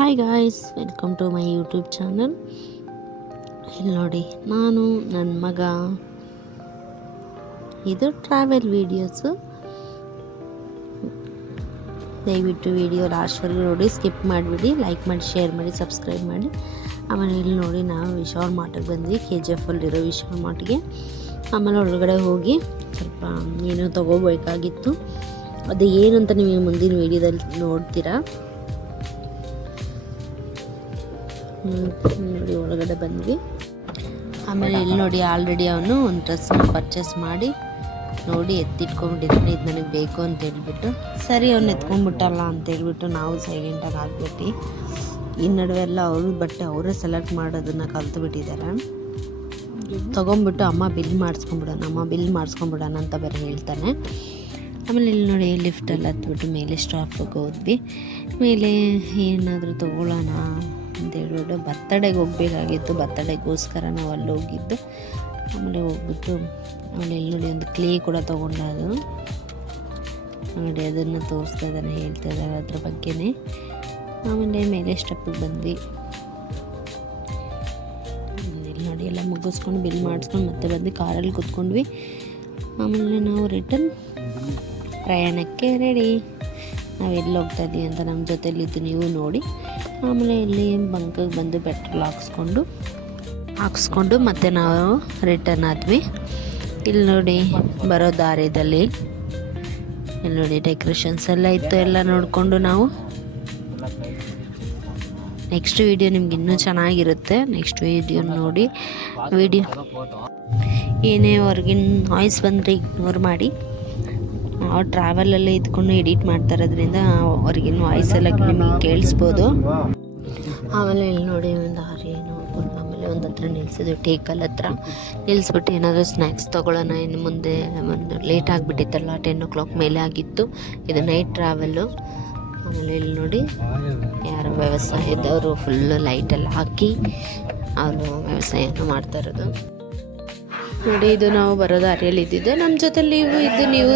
Hi guys, welcome to my YouTube channel. ಇಲ್ಲಿ ನೋಡಿ, ನಾನು ನನ್ನ ಮಗ, ಇದು ಟ್ರಾವೆಲ್ ವೀಡಿಯೋಸು. ದಯವಿಟ್ಟು ವಿಡಿಯೋ ಲಾಸ್ಟ್ವರೆಗೂ ನೋಡಿ, ಸ್ಕಿಪ್ ಮಾಡಿಬಿಡಿ. ಲೈಕ್ ಮಾಡಿ, ಶೇರ್ ಮಾಡಿ, ಸಬ್ಸ್ಕ್ರೈಬ್ ಮಾಡಿ. ಆಮೇಲೆ ಇಲ್ಲಿ ನೋಡಿ, ನಾವು ವಿಶಾಲ್ ಮಾರ್ಟಿಗೆ ಬಂದ್ವಿ, KGF ಅಲ್ಲಿರೋ ವಿಶಾಲ್ ಮಾರ್ಟಿಗೆ. ಆಮೇಲೆ ಒಳಗಡೆ ಹೋಗಿ ಸ್ವಲ್ಪ ಏನೋ ತೊಗೋಬೇಕಾಗಿತ್ತು. ಅದು ಏನಂತ ನೀವು ಮುಂದಿನ ವೀಡಿಯೋದಲ್ಲಿ ನೋಡ್ತೀರಾ. ನೋಡಿ, ಒಳಗಡೆ ಬಂದ್ವಿ. ಆಮೇಲೆ ಇಲ್ಲಿ ನೋಡಿ, ಆಲ್ರೆಡಿ ಅವನು ಒಂದು ಡ್ರೆಸ್ನ ಪರ್ಚೇಸ್ ಮಾಡಿ ನೋಡಿ ಎತ್ತಿಟ್ಕೊಂಡ್ಬಿಟ್ಟಿದ್ದಾನೆ. ಇದು ನನಗೆ ಬೇಕು ಅಂತ ಹೇಳ್ಬಿಟ್ಟು, ಸರಿ ಅವ್ನು ಎತ್ಕೊಂಡ್ಬಿಟ್ಟಲ್ಲ ಅಂತ ಹೇಳ್ಬಿಟ್ಟು ನಾವು ಸೈಲೆಂಟಾಗಿ ಆಗ್ಬಿಟ್ಟು, ಈ ನಡುವೆ ಎಲ್ಲ ಅವ್ರ ಬಟ್ಟೆ ಅವರೇ ಸೆಲೆಕ್ಟ್ ಮಾಡೋದನ್ನು ಕಲ್ತು ಬಿಟ್ಟಿದ್ದಾರೆ. ತೊಗೊಂಬಿಟ್ಟು ಅಮ್ಮ ಬಿಲ್ ಮಾಡಿಸ್ಕೊಂಬಿಡೋಣ ಅಂತ ಬೇರೆ ಹೇಳ್ತಾನೆ. ಆಮೇಲೆ ಇಲ್ಲಿ ನೋಡಿ, ಲಿಫ್ಟಲ್ಲಿ ಹತ್ಬಿಟ್ಟು ಮೇಲೆ ಸ್ಟಾಪಿಗೆ ಹೋದ್ವಿ. ಮೇಲೆ ಏನಾದರೂ ತೊಗೊಳ್ಳೋಣ ಅಂತ ಹೇಳ್ಬಿಟ್ಟು ಬರ್ತಡೆಗೆ ಹೋಗ್ಬೇಕಾಗಿತ್ತು. ಬರ್ತಡೆಗೋಸ್ಕರ ನಾವು ಅಲ್ಲಿ ಹೋಗಿದ್ದು. ಆಮೇಲೆ ಹೋಗ್ಬಿಟ್ಟು ಆಮೇಲೆ ಇಲ್ಲಿ ನೋಡಿ, ಒಂದು ಕ್ಲೇ ಕೂಡ ತೊಗೊಂಡದು ನೋಡಿ, ಅದನ್ನು ತೋರಿಸ್ತಾ ಇದ್ದಾನೆ, ಹೇಳ್ತಾ ಇದ್ದಾರೆ ಅದ್ರ ಬಗ್ಗೆನೇ. ಆಮೇಲೆ ಮೇಲೆ ಸ್ಟೆಪ್ಪಿಗೆ ಬಂದ್ವಿ. ಇಲ್ಲಿ ನೋಡಿ, ಎಲ್ಲ ಮುಗಿಸ್ಕೊಂಡು ಬಿಲ್ ಮಾಡಿಸ್ಕೊಂಡು ಮತ್ತೆ ಬಂದು ಕಾರಲ್ಲಿ ಕೂತ್ಕೊಂಡ್ವಿ. ಆಮೇಲೆ ನಾವು ರಿಟರ್ನ್ ಪ್ರಯಾಣಕ್ಕೆ ರೆಡಿ. ನಾವು ಎಲ್ಲಿ ಹೋಗ್ತಾ ಇದ್ದೀವಿ ಅಂತ ನಮ್ಮ ಜೊತೆಲಿದ್ದು ನೀವು ನೋಡಿ. ಆಮೇಲೆ ಇಲ್ಲಿ ಬಂಕಿಗೆ ಬಂದು ಪೆಟ್ರೋಲ್ ಹಾಕ್ಸ್ಕೊಂಡು ಮತ್ತೆ ನಾವು ರಿಟರ್ನ್ ಆದ್ವಿ. ಇಲ್ಲಿ ನೋಡಿ, ಬರೋ ದಾರಿಯಲ್ಲಿ ಇಲ್ಲಿ ನೋಡಿ ಡೆಕೋರೇಷನ್ಸ್ ಎಲ್ಲ ಇತ್ತು. ಎಲ್ಲ ನೋಡಿಕೊಂಡು ನಾವು ನೆಕ್ಸ್ಟ್ ವೀಡಿಯೋ ನಿಮ್ಗೆ ಇನ್ನೂ ಚೆನ್ನಾಗಿರುತ್ತೆ. ನೆಕ್ಸ್ಟ್ ವೀಡಿಯೋ ನೋಡಿ. ಏನೇ ಹೊರಗಿನ ನಾಯ್ಸ್ ಬಂದರೆ ಇಗ್ನೋರ್ ಮಾಡಿ. ನಾವು ಟ್ರಾವೆಲಲ್ಲೇ ಇದ್ಕೊಂಡು ಎಡಿಟ್ ಮಾಡ್ತಾ ಇರೋದ್ರಿಂದ ಹೊರಗಿನ ವಾಯ್ಸ್ ಎಲ್ಲ ನಿಮಗೆ ಕೇಳಿಸ್ಬೋದು. ಆಮೇಲೆ ಇಲ್ಲಿ ನೋಡಿ, ಒಂದು ದಾರಿ ನೋಡ್ಕೊಂಡು ಆಮೇಲೆ ಒಂದು ಹತ್ರ ನಿಲ್ಲಿಸಿದ್ವಿ, ಟೇಕಲ್ ಹತ್ರ ನಿಲ್ಲಿಸ್ಬಿಟ್ಟು ಏನಾದರೂ ಸ್ನ್ಯಾಕ್ಸ್ ತೊಗೊಳ್ಳೋಣ. ಇನ್ನು ಮುಂದೆ ಒಂದು ಲೇಟ್ ಆಗಿಬಿಟ್ಟಿತ್ತಲ್ಲ, 10 o'clock ಮೇಲೆ ಆಗಿತ್ತು. ಇದು ನೈಟ್ ಟ್ರಾವೆಲ್ಲು. ಆಮೇಲೆ ಇಲ್ಲಿ ನೋಡಿ, ಯಾರು ವ್ಯವಸಾಯದವರು ಫುಲ್ಲು ಲೈಟೆಲ್ಲ ಹಾಕಿ ಅವರು ವ್ಯವಸಾಯನ ಮಾಡ್ತಾ ಇರೋದು ನೋಡಿ. ಇದು ನಾವು ಬರೋ ದಾರಿಯಲ್ಲಿ ಇದ್ದಿದ್ದು. ನಮ್ಮ ಜೊತೆಲಿ ನೀವು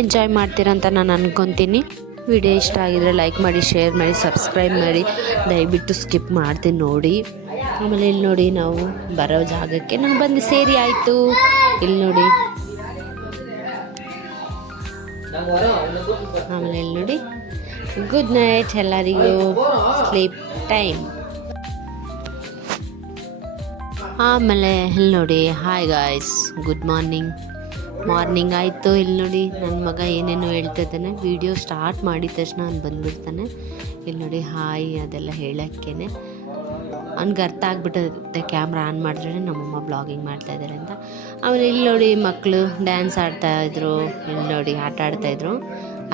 ಎಂಜಾಯ್ ಮಾಡ್ತೀರಾ ಅಂತ ನಾನು ಅನ್ಕೊತೀನಿ. ವಿಡಿಯೋ ಇಷ್ಟ ಆಗಿದರೆ ಲೈಕ್ ಮಾಡಿ, ಶೇರ್ ಮಾಡಿ, ಸಬ್ಸ್ಕ್ರೈಬ್ ಮಾಡಿ. ದಯವಿಟ್ಟು ಸ್ಕಿಪ್ ಮಾಡ್ತೀನಿ ನೋಡಿ. ಆಮೇಲೆ ಇಲ್ಲಿ ನೋಡಿ, ನಾವು ಬರೋ ಜಾಗಕ್ಕೆ ನಾವು ಬಂದು ಸೇರಿ ಆಯಿತು. ಇಲ್ಲಿ ನೋಡಿ, ಆಮೇಲೆ ಇಲ್ಲಿ ನೋಡಿ, ಗುಡ್ ನೈಟ್ ಎಲ್ಲರಿಗೂ, ಸ್ಲೀಪ್ ಟೈಮ್. ಆಮೇಲೆ ಇಲ್ಲಿ ನೋಡಿ, ಹಾಯ್ ಗಾಯ್ಸ್, ಗುಡ್ ಮಾರ್ನಿಂಗ್ ಆಯಿತು. ಇಲ್ಲಿ ನೋಡಿ, ನನ್ನ ಮಗ ಏನೇನೋ ಹೇಳ್ತಾ ಇದ್ದಾನೆ. ವಿಡಿಯೋ ಸ್ಟಾರ್ಟ್ ಮಾಡಿದ ತಕ್ಷಣ ಅವ್ನು ಬಂದುಬಿಡ್ತಾನೆ. ಇಲ್ಲಿ ನೋಡಿ, ಹಾಯ್ ಅದೆಲ್ಲ ಹೇಳೋಕ್ಕೇನೆ ಅವ್ನಿಗೆ ಅರ್ಥ ಆಗಿಬಿಟ್ಟುತ್ತೆ. ಕ್ಯಾಮ್ರಾ ಆನ್ ಮಾಡಿದ್ರೆ ನಮ್ಮಮ್ಮ ಬ್ಲಾಗಿಂಗ್ ಮಾಡ್ತಾಯಿದ್ದಾರೆ ಅಂತ. ಆಮೇಲೆ ಇಲ್ಲಿ ನೋಡಿ, ಮಕ್ಕಳು ಡ್ಯಾನ್ಸ್ ಆಡ್ತಾಯಿದ್ರು. ಇಲ್ಲಿ ನೋಡಿ, ಆಟ ಆಡ್ತಾಯಿದ್ರು,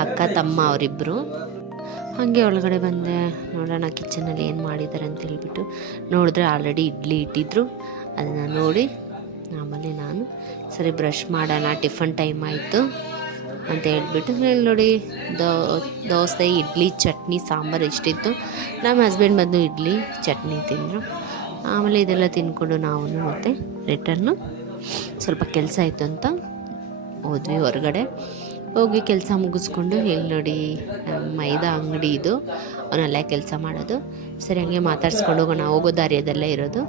ಅಕ್ಕ ತಮ್ಮ ಅವರಿಬ್ಬರು. ಹಾಗೆ ಒಳಗಡೆ ಬಂದೆ, ನೋಡೋಣ ಕಿಚನಲ್ಲಿ ಏನು ಮಾಡಿದ್ದಾರೆ ಅಂತ ಹೇಳ್ಬಿಟ್ಟು. ನೋಡಿದ್ರೆ ಆಲ್ರೆಡಿ ಇಡ್ಲಿ ಇಟ್ಟಿದ್ರು. ಅದನ್ನು ನೋಡಿ ಆಮೇಲೆ ನಾನು ಸರಿ ಬ್ರಷ್ ಮಾಡೋಣ, ಟಿಫನ್ ಟೈಮ್ ಆಯಿತು ಅಂತ ಹೇಳ್ಬಿಟ್ಟು. ಇಲ್ಲಿ ನೋಡಿ, ದೋಸೆ, ಇಡ್ಲಿ, ಚಟ್ನಿ, ಸಾಂಬಾರು ಇಷ್ಟಿತ್ತು. ನಮ್ಮ ಹಸ್ಬೆಂಡ್ ಬಂದು ಇಡ್ಲಿ ಚಟ್ನಿ ತಿಂದರು. ಆಮೇಲೆ ಇದೆಲ್ಲ ತಿಂದ್ಕೊಂಡು ನಾವು ಮತ್ತೆ ರಿಟರ್ನು ಸ್ವಲ್ಪ ಕೆಲಸ ಆಯಿತು ಅಂತ ಹೋದ್ವಿ. ಹೊರಗಡೆ ಹೋಗಿ ಕೆಲಸ ಮುಗಿಸ್ಕೊಂಡು, ಇಲ್ಲಿ ನೋಡಿ, ಮೈದಾ ಅಂಗಡಿ ಇದು, ಅವನಲ್ಲೇ ಕೆಲಸ ಮಾಡೋದು. ಸರಿ, ಹಂಗೆ ಮಾತಾಡ್ಸ್ಕೊಂಡು ಹೋಗೋಣ, ಹೋಗೋ ದಾರಿಯದೆಲ್ಲ ಇರೋದು.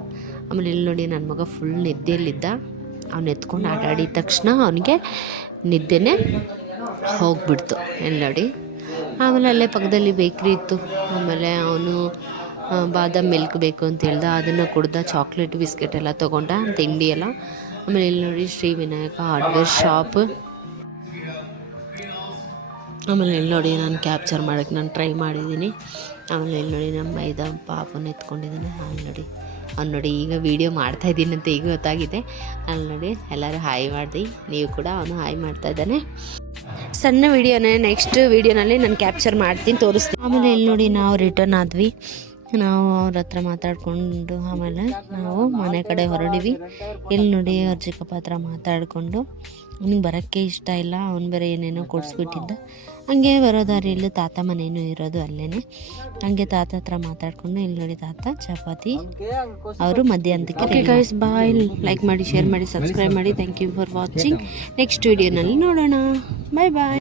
ಆಮೇಲೆ ಇಲ್ಲಿ ನೋಡಿ, ನನ್ನ ಮಗ ಫುಲ್ ನಿದ್ದೆಯಲ್ಲಿದ್ದ. ಅವ್ನು ಎತ್ಕೊಂಡು ಆಟ ಆಡಿದ ತಕ್ಷಣ ಅವನಿಗೆ ನಿದ್ದೆನೇ ಹೋಗ್ಬಿಡ್ತು. ಇಲ್ಲಿ ನೋಡಿ, ಆಮೇಲೆ ಅಲ್ಲೇ ಪಕ್ಕದಲ್ಲಿ ಬೇಕ್ರಿ ಇತ್ತು. ಆಮೇಲೆ ಅವನು ಬಾದಾಮ್ ಮಿಲ್ಕ್ ಬೇಕು ಅಂತ ಹೇಳ್ದ, ಅದನ್ನು ಕುಡ್ದ. ಚಾಕ್ಲೇಟ್ ಬಿಸ್ಕೆಟ್ ಎಲ್ಲ ತೊಗೊಂಡ, ತಿಂಡಿ ಎಲ್ಲ. ಆಮೇಲೆ ಇಲ್ಲಿ ನೋಡಿ, ಶ್ರೀ ವಿನಾಯಕ ಹಾರ್ಡ್ವೇರ್ ಶಾಪ್. ಆಮೇಲೆ ಇಲ್ಲಿ ನೋಡಿ, ನಾನು ಕ್ಯಾಪ್ಚರ್ ಮಾಡೋಕ್ಕೆ ನಾನು ಟ್ರೈ ಮಾಡಿದ್ದೀನಿ. ಆಮೇಲೆ ಇಲ್ಲಿ ನೋಡಿ, ನಮ್ಮ ಮೈದಾ ಪಾಪನ ಎತ್ಕೊಂಡಿದ್ದಾನೆ. ಅಲ್ಲಿ ನೋಡಿ, ಅವ್ನು ನೋಡಿ, ಈಗ ವೀಡಿಯೋ ಮಾಡ್ತಾಯಿದ್ದೀನಿ ಅಂತ ಈಗ ಗೊತ್ತಾಗಿದೆ. ಅಲ್ಲಿ ನೋಡಿ, ಎಲ್ಲರೂ ಹಾಯ್ ಮಾಡಿ, ನೀವು ಕೂಡ ಅವನು ಹಾಯ್ ಮಾಡ್ತಾಯಿದ್ದಾನೆ. ಸಣ್ಣ ವೀಡಿಯೋನೇ ನೆಕ್ಸ್ಟ್ ವೀಡಿಯೋನಲ್ಲಿ ನಾನು ಕ್ಯಾಪ್ಚರ್ ಮಾಡ್ತೀನಿ, ತೋರಿಸ್ತೀನಿ. ಆಮೇಲೆ ಇಲ್ಲಿ ನೋಡಿ, ನಾವು ರಿಟರ್ನ್ ಆದ್ವಿ. ನಾವು ಅವ್ರ ಹತ್ರ ಮಾತಾಡಿಕೊಂಡು ಆಮೇಲೆ ನಾವು ಮನೆ ಕಡೆ ಹೊರಡಿವಿ. ಇಲ್ಲಿ ನೋಡಿ, ಅವ್ರ ಚಿಕ್ಕಪ್ಪ ಹತ್ರ ಮಾತಾಡಿಕೊಂಡು, ಅವ್ನಿಗೆ ಬರೋಕ್ಕೆ ಇಷ್ಟ ಇಲ್ಲ, ಅವ್ನು ಬೇರೆ ಏನೇನೋ ಕೊಡಿಸ್ಬಿಟ್ಟಿದ್ದ. ಹಂಗೆ ಬರೋ ದಾರಿಯಲ್ಲಿ ತಾತ ಮನೇನೂ ಇರೋದು ಅಲ್ಲೇ. ಹಂಗೆ ತಾತ ಹತ್ರ ಮಾತಾಡಿಕೊಂಡು, ಇಲ್ಲಿ ನೋಡಿ, ತಾತ ಚಪಾತಿ ಅವರು ಮಧ್ಯಾಹ್ನಕ್ಕೆ. Okay guys, bye. ಲೈಕ್ ಮಾಡಿ, ಶೇರ್ ಮಾಡಿ, ಸಬ್ಸ್ಕ್ರೈಬ್ ಮಾಡಿ. Thank you for watching. Next ವೀಡಿಯೋನಲ್ಲಿ ನೋಡೋಣ. ಬಾಯ್.